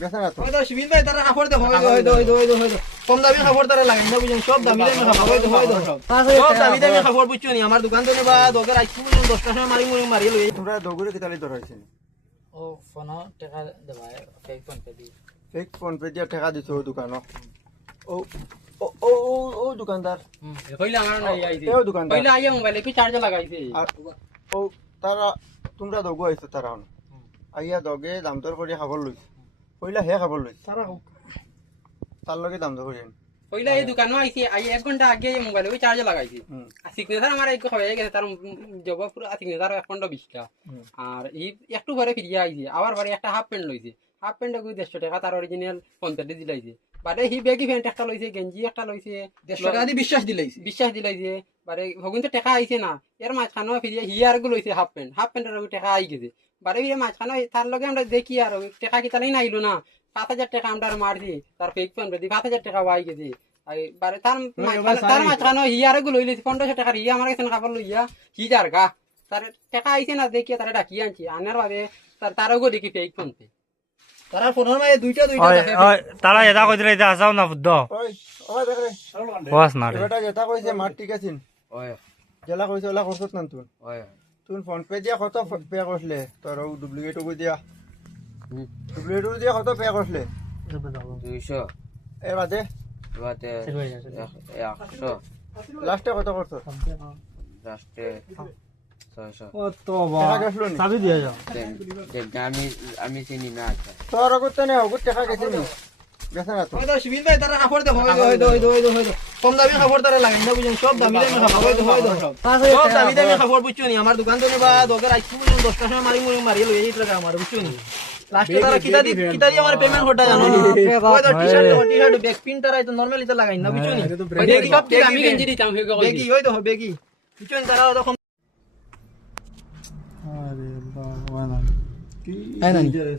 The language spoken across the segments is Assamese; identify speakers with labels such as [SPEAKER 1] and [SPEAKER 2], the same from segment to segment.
[SPEAKER 1] তাৰ তোমাৰ দগু আহিছে তাৰ আহিয়া দগে দাম দৰ কৰি খাবলৈ লৈছে কইলা হে খাব লৈ তারা হোক তার লগে দাম ধৰি যাম
[SPEAKER 2] কইলা এই দোকানো আইছি আই এক ঘন্টা আগে এই মোবাইল ওই চার্জ লাগাইছি আছি কি তার মারাই কই হয়ে গেছে তার জব পুরো আছি কি তার এক ঘন্টা বিশটা আর এই একটু ঘরে ফিরে আইছি আবার বারে একটা হাফ প্যান্ট লইছি হাফ প্যান্ট কই 150 টাকা তার অরিজিনাল 50 দি দিলাইছি বাদে হি বেগি প্যান্ট একটা লইছে গেঞ্জি একটা লইছে 150 টাকা দি বিশ্বাস দিলাইছি বিশ্বাস দিলাইছি বারে ভগুন তো টেকা আইছে না এর মাঝখানে ফিরিয়ে হি আর গুলো হাফ প্যান্ট হাফ প্যান্টের টেকা আই গেছে বারে ফিরে মাঝখানে তার লগে আমরা দেখি আর টেকা কিতালেই নাইলো না সাত হাজার টাকা আমরা আর মারছি তার ফেক প্যান্ট দিয়ে সাত হাজার টাকা আই গেছে না দেখিয়া তারা ডাকি আনছি আনার বাদে তার তারও গো দেখি ফেক দুইটা
[SPEAKER 3] দুইটা
[SPEAKER 1] তারা ঠিক আছে ওয়াই জেলা কইছ ওলা তুন তুন ফোন পে দিয়া কত পে করলে তোর ডুপ্লিকেট ওই দিয়া ডুপ্লিকেট দিয়া কত পে করলে
[SPEAKER 4] 200 এ বাদে বাদে একশো
[SPEAKER 1] লাস্টে কত করছো
[SPEAKER 4] লাস্টে আমি আমি চিনি না
[SPEAKER 1] তোর গোটা নেই গোট দেখা গেছিল Ya está gato.
[SPEAKER 2] Oye, si bien va a estar fuerte, jodido, jodido, jodido, jodido. Como también ha fuerte la gente, pues en shop, también me ha jodido, jodido. Shop, también me ha jodido, pues ni amar, tu canto ni va a tocar, hay chulo, dos casas, me ha dado un marido, y ahí traga amar, pues ni. Last year, kita di kita di amar payment hota jano. Oh, itu t-shirt, t-shirt, back pin tarai itu normal itu lagain, tapi cuni. Bagi kau, bagi kami kan jadi tamu juga. Bagi, oh itu bagi. Cuni tarai itu kom.
[SPEAKER 3] Ada apa? Enak. Enak.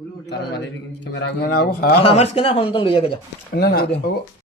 [SPEAKER 1] ਕਰਾ ਦੇ ਕੈਮਰਾ ਕੋ
[SPEAKER 2] ਨਾ ਉਹ ਹਾਂ ਹਮਰਸ ਕਿਨਾਂ ਹੁਣ ਤੋਂ ਲਈ ਜਾ
[SPEAKER 1] ਨਾ ਨਾ